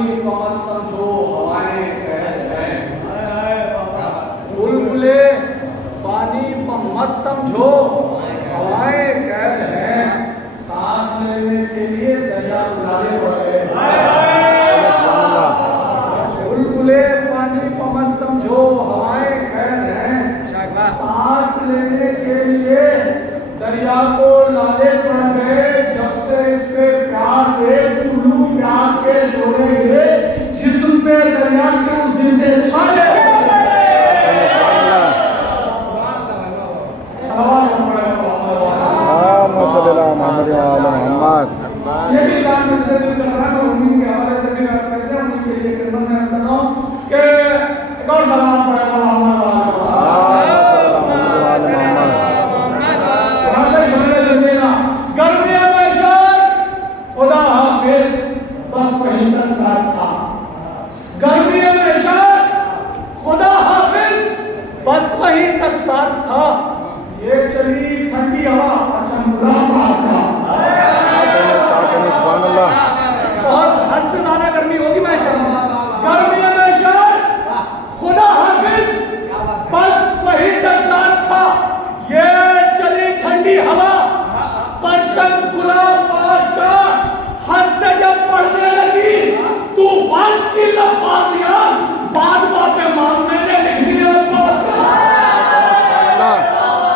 पानी पमस समझो हवाएं कैद हैं, बुलबुले पानी पमस समझो हवाएं कैद हैं, सांस लेने के लिए दरिया बुलाने वाले। बुलबुले पानी पमस समझो हवाएं कैद हैं, सांस लेने के लिए दरिया को लाले पड़ गए। जब से इस पे प्यार के चुल्लू प्यार के जोड़े गिरे, जिस्म पे दरिया के उस दिन से छाले। ये भी चार मसले दिल कर रहा है, उन्हीं के हवाले से भी बात करते हैं, उन्हीं के लिए खिदमत में करता हूँ कि एक और सलाम पढ़ेगा गर्मियों में शर खुदा हाफिज बस वहीं तक साथ था। गर्मियों में शर खुदा हाफिज बस वहीं तक साथ था। ये चली ठंडी हवा अचंबुला पास था। बहुत हद से ज्यादा गर्मी होगी मैं शर। गर्मियों में शर खुदा हाफिज बस वहीं तक साथ था। ये चली ठंडी हवा परचम गुलाब पास का हद से जब पढ़ने लगी तूफान की लफाजियां बादवा पे मामले ने लिख दिया।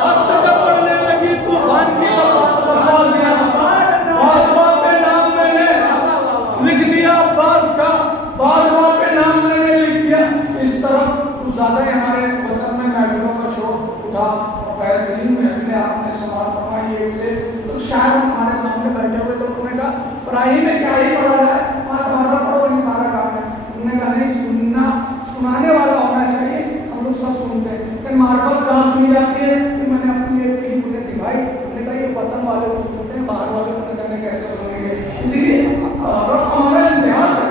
हद से जब पढ़ने लगी तूफान की लफाजियां बादवा पे नाम मैंने लिख दिया। अब्बास का बादवा पे नाम मैंने लिख दिया। इस तरफ कुछ ज्यादा ही हमारे वतन में महफिलों का शौक उठा। बेहतरीन महफिलें आपने समाज फरमाई एक से तो शायद हमारे सामने बैठे हुए तो उन्होंने कहा पढ़ाई में क्या ही पढ़ा है, तुम्हारा पढ़ो नहीं सारा काम है। उन्होंने कहा नहीं, सुनना सुनाने वाला होना चाहिए। हम लोग सब सुनते हैं लेकिन मार्फत कहाँ सुनी जाती है कि मैंने अपनी एक चीज उन्हें दिखाई। उन्होंने कहा ये वतन वाले को सुनते हैं, बाहर वाले को जाने कैसे सुनेंगे। इसीलिए हमारा इम्तिहान है,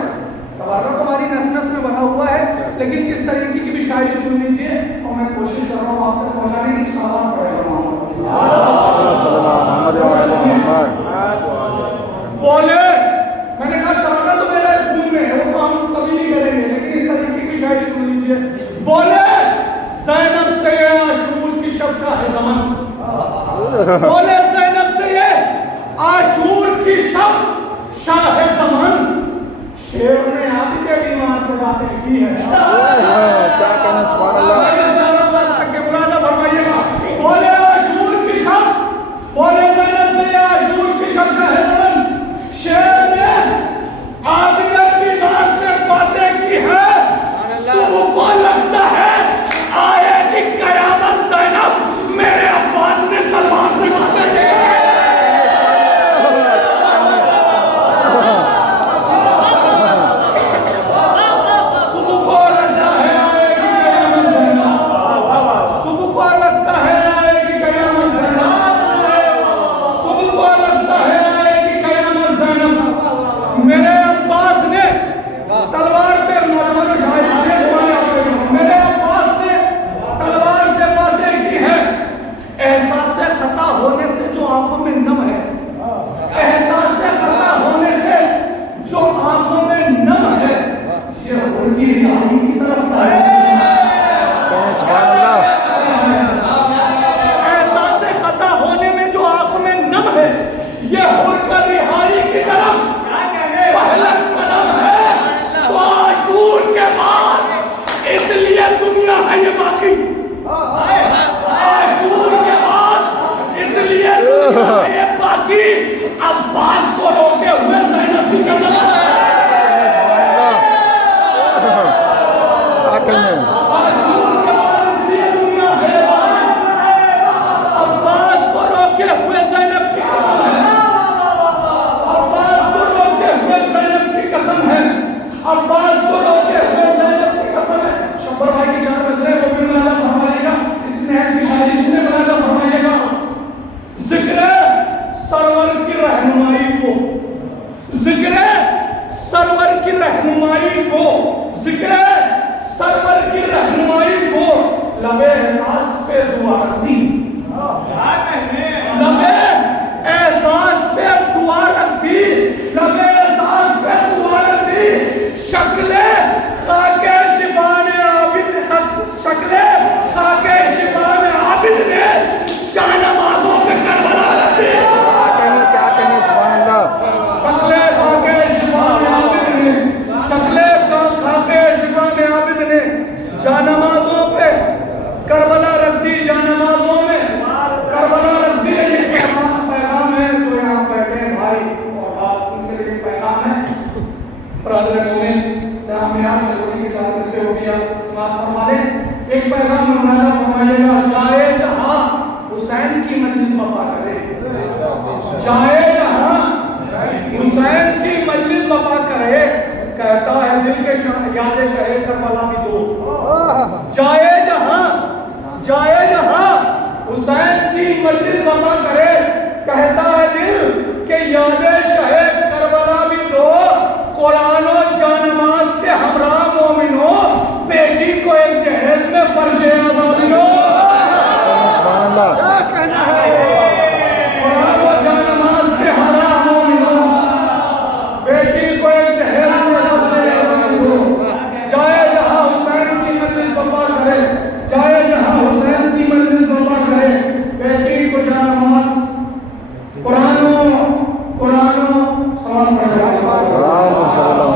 तबारक हमारी नस नस में बना हुआ है। लेकिन इस तरीके की भी शायरी सुन लीजिए और मैं कोशिश कर रहा हूँ आप तक पहुँचाने की। सलाम बोले मैंने कहा तराना तो मेरे खून में है, वो तो हम कभी नहीं करेंगे, लेकिन इस तरीके की शायरी सुन लीजिए। बोले ज़ैनब से ये आशूर की शब शाह ज़मन, बोले ज़ैनब से ये आशूर की शब शाह ज़मन। शेर ने आबिद ईमान से बातें की है। क्या कहना, सुभान अल्लाह। बोले आशूर की शब, बोले ज़ैनब से ये आशूर की शब शाह ज़मन। शेर ने आबिद ईमान से बातें की है। सुबह को लगता है आएगी कयामत ज़ैनब, मेरे अब्बास ने तलवार से बातें की। अब्बास को रोके हुए ज़ैनब की कसम। अब्बास को रोके हुए ज़ैनब की कसम है। अब्बास को रोके हुए ज़ैनब की कसम है। अब्बास को रोके हुए ज़ैनब की कसम है। शब्बर भाई की चार मसले वो भी मैं फरमाइएगा। इसने ऐसी शायरी सुनने वाला फरमाइएगा। जिक्र सरवर की रहनुमाई को, जिक्र सरवर की रहनुमाई को, जिक्र सरवर की रहनुमाई को लबे एहसास पे दुआ रखती। लबे एहसास पे दुआ रखती, लबे एहसास पे दुआ रखती। برادر مومن جناب میرا چلوری کے 4 قصے ہو گیا سماعت فرما دیں ایک پیغام ہمارا فرمائیے گا جائے جہاں حسین کی مجلس بپا کرے جائے جہاں حسین کی مجلس بپا کرے کہتا ہے دل کے یاد شہر کربلا بھی دو جائے جہاں حسین کی مجلس بپا کرے کہتا ہے دل کہ یاد شہر کربلا بھی دو قرآن و جانماز کے ہمراہ مومنوں بیٹی کو ایک جہیز میں فرش آزادی ہو سبحان اللہ قرآن و جانماز کے ہمراہ مومنوں بیٹی کو ایک جہیز میں فرش آزادی ہو جائے جہاں حسین کی مجلس بپا کرے جائے جہاں حسین کی مجلس بپا کرے بیٹی کو جانماز قرآن و سلام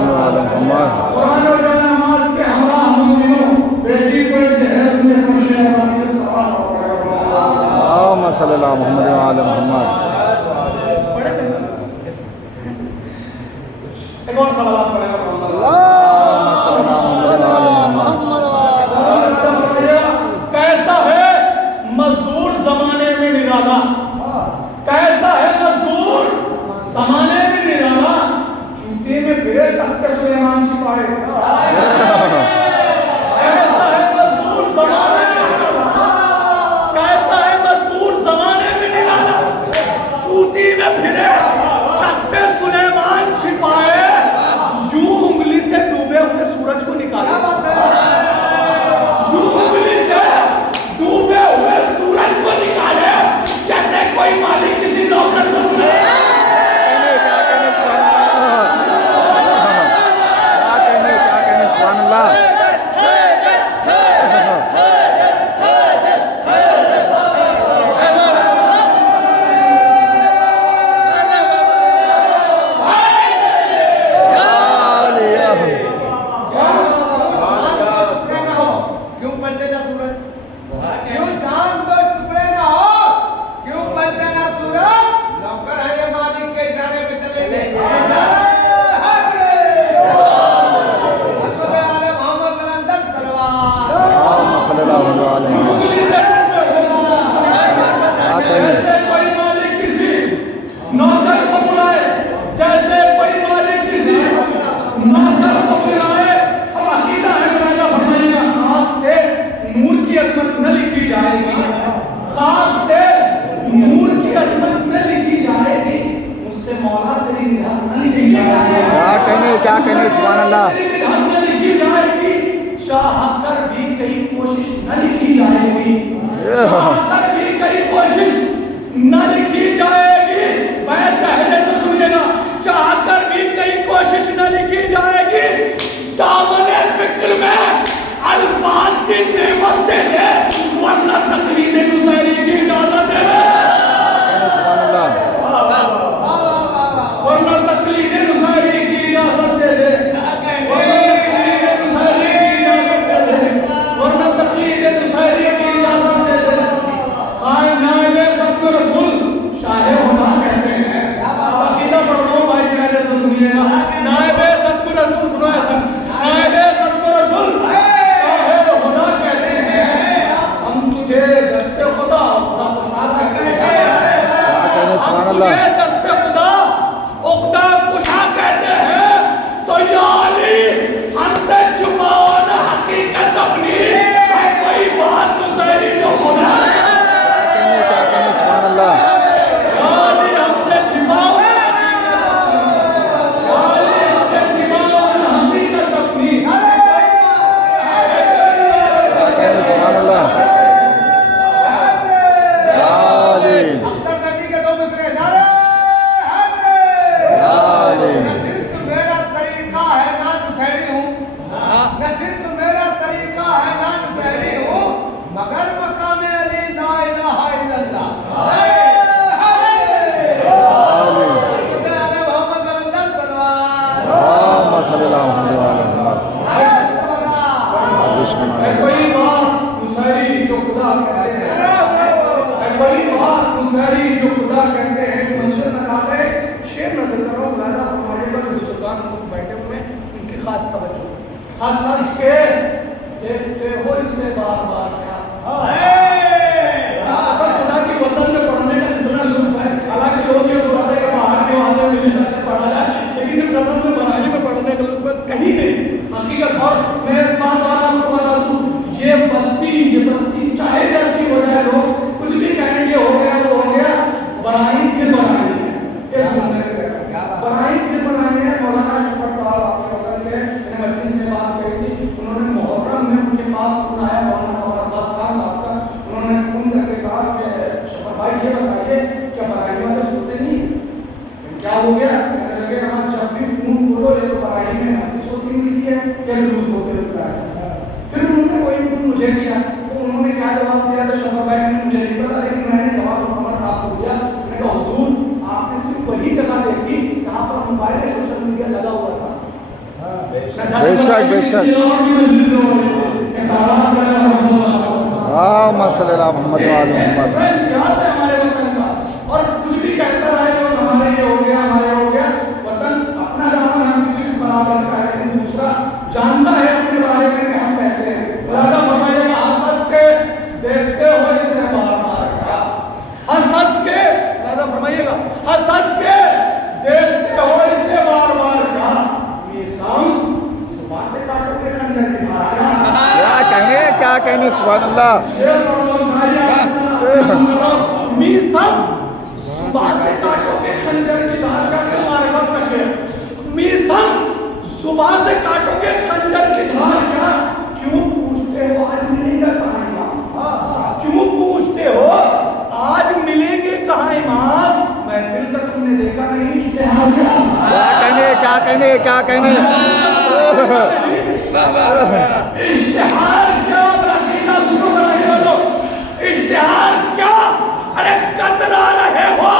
قرآن و جانماز کے ہمراہ مومنوں بیٹی کو ایک جہیز میں فرش آزادی ہو اللهم صل على محمد وعلى محمد ایک اور صلوات پڑھیں اللهم صل على محمد وعلى محمد کیسا ہے مزدور زمانے میں نرالا کیسا ہے مزدور زمانے میں نرالا جوتے میں پھرے تخت سلیمان چھپائے کیسا ہے مزدور زمانے میں کیسا ہے مزدور زمانے میں نرالا جوتی میں پھرے تخت سلیمان چھپائے یوں انگلی سے ڈوبے ہوئے سورج کو نکالے یوں انگلی سے ڈوبے ہوئے سورج کو نکالے جیسے کوئی مالک کسی نوکر کو بلائے سبحان اللہ کیا کہنے سبحان اللہ لکھی جائے گی چاہ کر بھی کہیں کوشش نہ لکھی جائے گی چاہ کر بھی کہیں کوشش نہ لکھی جائے گی میں چہرے سے سنیے گا چاہ کر بھی کہیں کوشش نہ لکھی جائے گی دامن فکر میں الفاظ کی نعمت دے دے ورنہ تقلید نصیری کی اجازت دے دے سبحان اللہ ورنہ تقلید نصیری کی اجازت دے دے ورنہ تقلید نصیری کی اجازت دے دے قائم نائب ختم رسول شاہ ہونا کہتے ہیں عقیدہ پڑھ رہا ہوں بھائی چہرے سے سنیے گا نائب ختم رسول سنو ایسا نائب ختم رسول شاہ ہونا کہتے ہیں ہم تجھے دست خدا خدا خوشحال کہتے ہیں سبحان اللہ دست خدا عقدہ کشا کہتے ہیں تو یا علی ہم سے چھپاؤ نہ حقیقت اپنی ہے کوئی بات نصیری جو ہونا ہے کیا کہنے سبحان اللہ یا علی ہم سے چھپاؤ یا علی ہم سے چھپاؤ نہ حقیقت اپنی کیا کہنے سبحان اللہ مگر مقام علی لا الہ الا اللہ کوئی بات نصیری جو خدا کہتے ہیں کوئی بات نصیری جو خدا کہتے ہیں اس منشور میں کہا ہے شیر نظر کر رہا ہوں لہذا ہمارے پر سلطان بیٹھے ہوئے खास तवज्जो, हंस हंस के देखते हो इसे बार बार क्या सब खुदा की वतन में पढ़ने का कितना लुत्फ है। हालांकि लोग ये बोलते हैं कि बाहर के वादे में पढ़ा जाए, लेकिन कसम से बनाई में पढ़ने का लुत्फ कहीं नहीं हकीकत। और मैं एक बात और आपको बता दूं, ये बस्ती चाहे जैसी हो जाए, लोग कुछ भी कहेंगे हो गया वो हो गया, बनाई फिर बनाई है, बनाई फिर बनाई है। मौलाना शफकत साहब आपके वतन के मैंने मजलिस में बात करी थी, उन्होंने मुहर्रम में उनके पास फोन आया मौलाना अब्बास खान साहब का, उन्होंने फोन करके कहा कि शफकत भाई ये बताइए क्या बनाई वाले सुनते नहीं, क्या हो गया? कहने लगे हाँ जब भी फोन खोलो ये तो बनाई में हदीस होती मिलती है या लूज होते होता है। फिर उन्होंने वही फोन मुझे दिया, तो उन्होंने क्या जवाब दिया था शफकत भाई ने मुझे नहीं पता, लेकिन मैंने जवाब मोहम्मद आपको दिया। मैंने कहा हुजूर आपने सिर्फ वही जगह देखी जहाँ पर मोबाइल सोशल मीडिया लगा हुआ था। बेशक बेशक। हाँ मसल्ला मोहम्मद वाले मोहम्मद। इतिहास है हमारे वतन का, और कुछ भी कहता रहे लोग हमारे ये हो गया हमारे हो गया। वतन अपना दामन हम किसी को खराब करता है, लेकिन दूसरा जानता है अपने बारे में कि हम कैसे हैं। राजा फरमाइएगा हंस हंस के देखते हुए इसे बार बार क्या, हंस हंस के, राजा फरमाइएगा हंस हंस के देखते हो इसे बार बार क्या, ये शाम सुबह से काटोगे खंजर की धार क्या कहने सुभान अल्लाह। मीसम सुबह से काटोगे खंजर की धार का फिर मारिफत का शेर। मीसम सुबह से काटोगे खंजर की धार का, क्यों पूछते हो आज मिलेगा कहाँ इमाम, क्यों पूछते हो आज मिलेंगे कहाँ इमाम। महफिल का तुमने देखा नहीं, इश्तिहार क्या कहने इश्तिहार क्या, सुनो इश्तिहार क्या, अरे कतरा रहे हो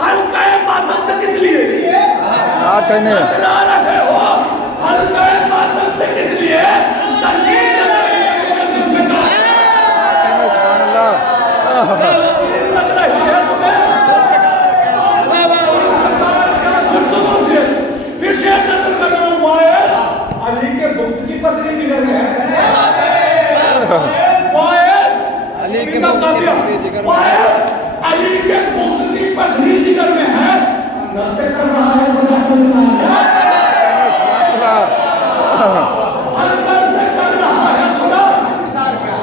हल्का मातम से किस लिए, कतरा रहे हो हल्का मातम से किस लिए, संगीत लग रही है तुम्हें, फिर शेर नजर कर रहा हूँ अली के बुक्स की पत्नी जिगर में है, अली के बुक्स की पत्नी जिगर में है, नृत्य कर रहा है बड़ा संसार, नृत्य कर रहा है खुदा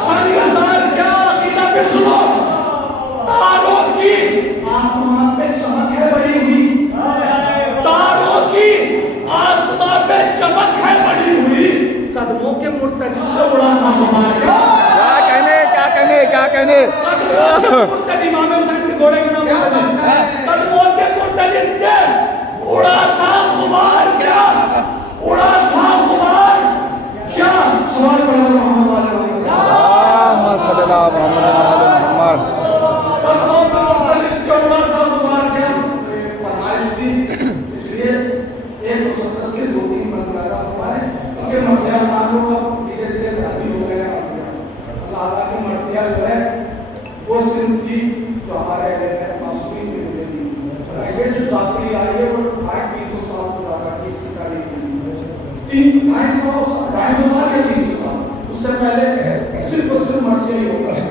संसार क्या अकीदा पे सुनो। तारों की आसमान पे चमक है बड़ी हुई, तारों की आसमान पे चमक है बड़ी हुई, कदमों के मुर्तजी से उड़ा था हमारा, क्या कहने मुर्तजी इमाम हुसैन के घोड़े के नाम कदमों के मुर्तजी से उड़ा था गुबार क्या, उड़ा था गुबार क्या। सवाल पढ़ा मोहम्मद वाले मसल्ला मोहम्मद वाले मोहम्मद। कदमों के मुर्तजी से उड़ा था गुबार क्या, फरमाइश थी, इसलिए एक मुसद्दस के दो तीन मंत्रालय हमारे उनके मर्दिया खान लोग धीरे धीरे शादी हो गए। अल्लाह की मर्दिया जो है वो सिंध थी जो हमारे मासूमी में मिलेगी, ये जो जाती आई है वो 250 साल से ज़्यादा की इसकी तारीख है, 250 साल या 300 साल। उससे पहले सिर्फ और सिर्फ मर्सिया ही होता है,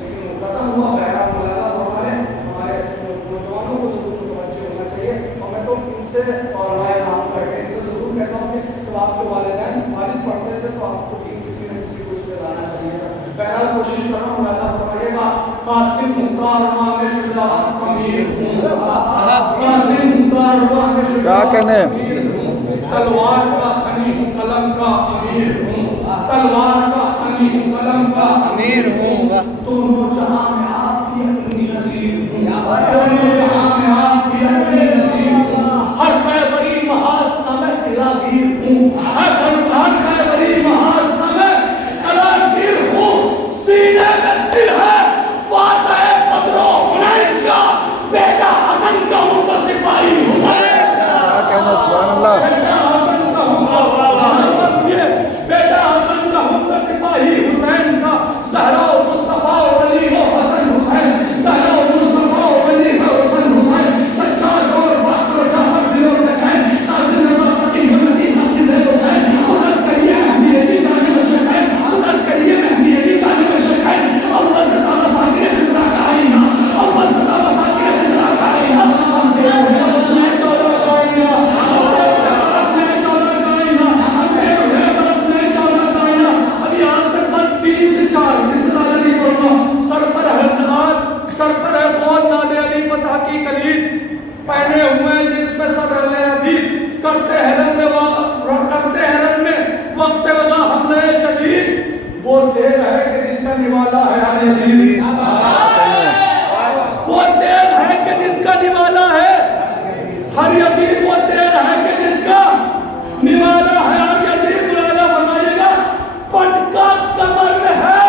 लेकिन वो खत्म हुआ बहरा मुलादा। हमारे नौजवानों को जरूर बच्चे होना चाहिए, और मैं तो इनसे और राय नाम करके इनसे जरूर कहता हूँ कि जब आपके वालिदैन वालिद पढ़ते थे तो आपको भी किसी न किसी को उसमें लाना चाहिए था। बहरहाल कोशिश कर रहा हूँ, मुलादा फरमाइएगा कासिम मुख्तार में शुजा अमीर हूँ, कासिम मुख्तार में शुजा क्या कहने, तलवार का खनी हूँ कलम का अमीर हूँ, तलवार का खनी हूँ कलम का अमीर हूँ, दोनों जहां में आपकी अपनी नसीर हूँ, दोनों जहां में आपकी अपनी नसीर हूँ, हर खैबरी महाज का मैं किलागीर हूँ, हर खैबरी महाज का मैं किलागीर हूँ, सीने में दिल है फातह बदरो हुनैन का, बेटा हसन का हूँ तो सिपाही हुसैन का, सुभान अल्लाह। बेटा हसन का हूँ तो सिपाही हुसैन का, ज़हरा मुस्तफा वली वो हसन हुसैन, ज़हरा मुस्तफा वली वो हसन हुसैन, सच्चा और बात और शाफत दिलों का चैन, कासिम नज़ाफ़ती हिम्मती हक़ ज़े हुसैन, जिसका निवाला है हर यजीद, वो तेल है कि जिसका निवाला है हर यजीद, वो तेल है कि जिसका निवाला है हर यजीद। मुलाजा फरमाइएगा, पटका कमर में है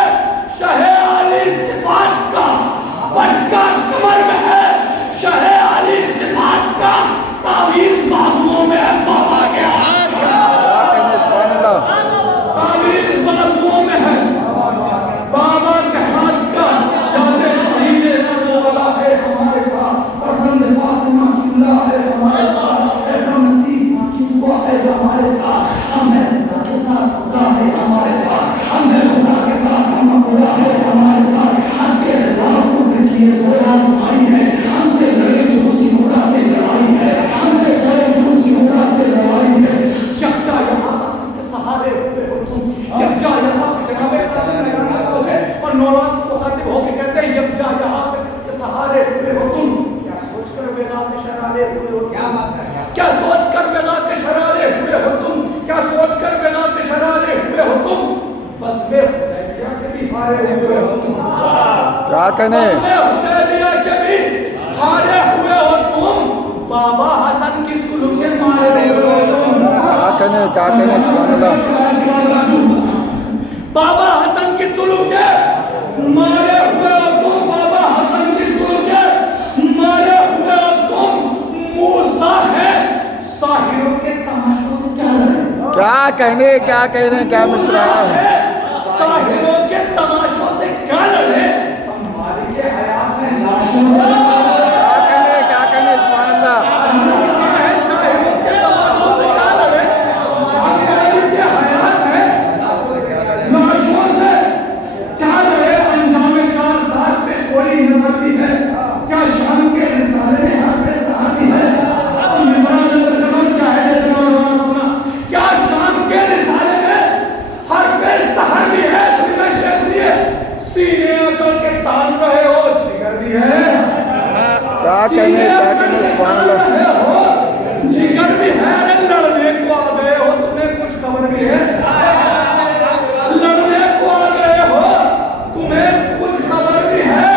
शहे आली सिफात का, पटका कमर में है शहे आली सिफात का, तावीज़ बाजुओं में है बाबा के हाथ का, सुभान अल्लाह, तावीज़ बाजुओं में है बाबा के हाथ का। याद शहीद करबला है हमारे साथ, पसंद फातिमा किबला है हमारे साथ, एकदम नसीब की दुआ है हमारे साथ, हम हैं खुदा के साथ, खुदा है हमारे साथ, हम हैं खुदा के साथ, हम खुदा है हमारे साथ। हक़ अल्लाह को किए जोया आई है, हमसे लड़े जो उसकी खुदा से लड़ाई है, हमसे लड़े जो उसकी खुदा से लड़ाई है। यकजा यहाँ पर किसके सहारे हुए हो तुम, यकजा यहाँ पर जनाब कासिम लगाना पहुंचे और नौलाद को मुखातिब होकर कहते हैं यकजा यहाँ पर किसके सहारे हुए हो तुम। क्या सोच कर वेला के शरारे हुए हो, क्या बात है, क्या सोच कर वेला के शरारे हुए हो तुम, क्या सोच कर वेला के शरारे हुए हो तुम, बस में हुदैबिया के भी हारे हुए हो तुम, क्या कहने, बस में हुदैबिया के भी हारे हुए हो तुम, बाबा हसन की सुलह के मारे हुए हो तुम। क्या कहने सुभान अल्लाह, बाबा हसन की सुलह के मारे हुए हो तुम, बाबा हसन की सुलह के मारे हुए हो तुम। मूसा है साहिरों के तमाशों से क्या लड़े, क्या कहने, क्या मिसरा है, साहिरों के तमाशों से क्या लड़े, हम मालिक हयात हैं लाशों से। क्या कहने सुभान अल्लाह, मूसा है साहिरों के तमाशों से क्या लड़े, हम मालिक हयात हैं लाशों से क्या लड़े। अंजाम कारसार पे कोई नजर भी है क्या, शाम के रिसाले में हर पे सहाबी है, मिसरा नजर जमान चाहे जैसे मौलाना सुना, क्या शाम के रिसाले में हर पे सहाबी है। सुनी मैं शेख लिए सीने अकल के तान रहे हो, जिगर भी है, क्या कहने सुभान अल्लाह, जिगर भी है। अरे लड़ने को आ गए हो, तुम्हें कुछ खबर भी है, लड़ने को आ गए हो, तुम्हें कुछ खबर भी है।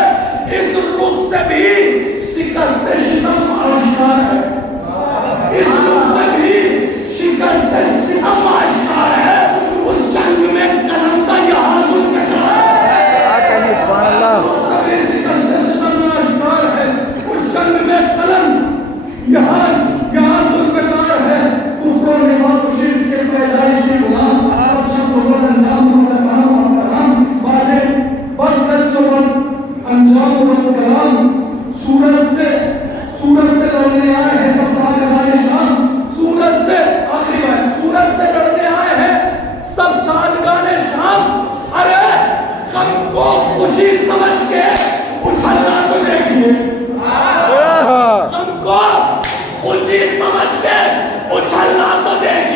इस रुख से भी शिकस्त सितम आश्कार है, इस रुख से भी शिकस्त सितम आश्कार है। उस जंग में कलम का यहाँ जुल्फ़िकार है, क्या कहने सुभान अल्लाह, उस जंग में कलम यहाँ जुल्फ़िकार है। कुफ्र निफाक़ शिर्क के पैदाइशी गुलाम और शब्द व अंजाम व कलाम वाले बदनस्ल व अंजाम व कलाम। सूरज से लड़ने आए हैं सब सादगाने शाम, सूरज से आखिरी बात, सूरज से लड़ने आए हैं सब सादगाने शाम। अरे गम को खुशी समझ के उछलना तो देखिए, गम को खुशी समझ के उछलना तो देखिए।